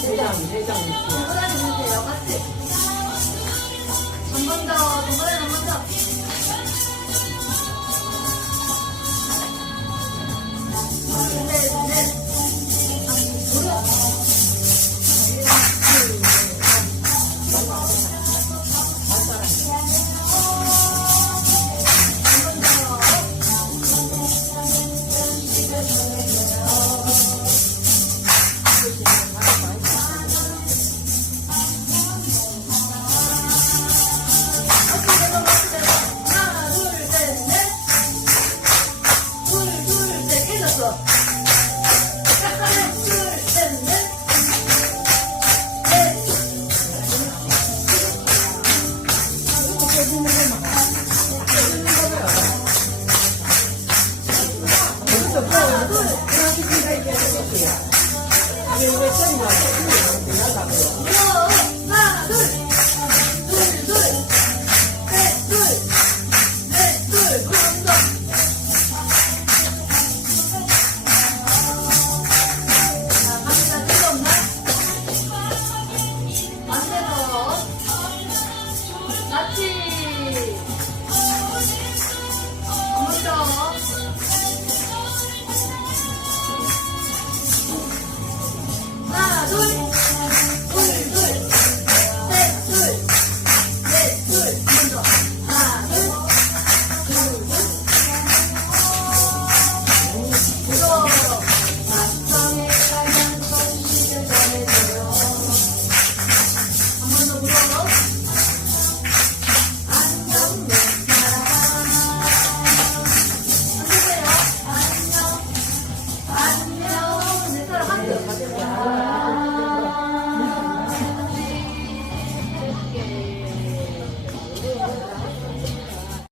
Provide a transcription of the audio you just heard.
세장 세장 이렇게 동그라미 주세요. 맞지? 한번 더. 동그라미 pwede na lumakas.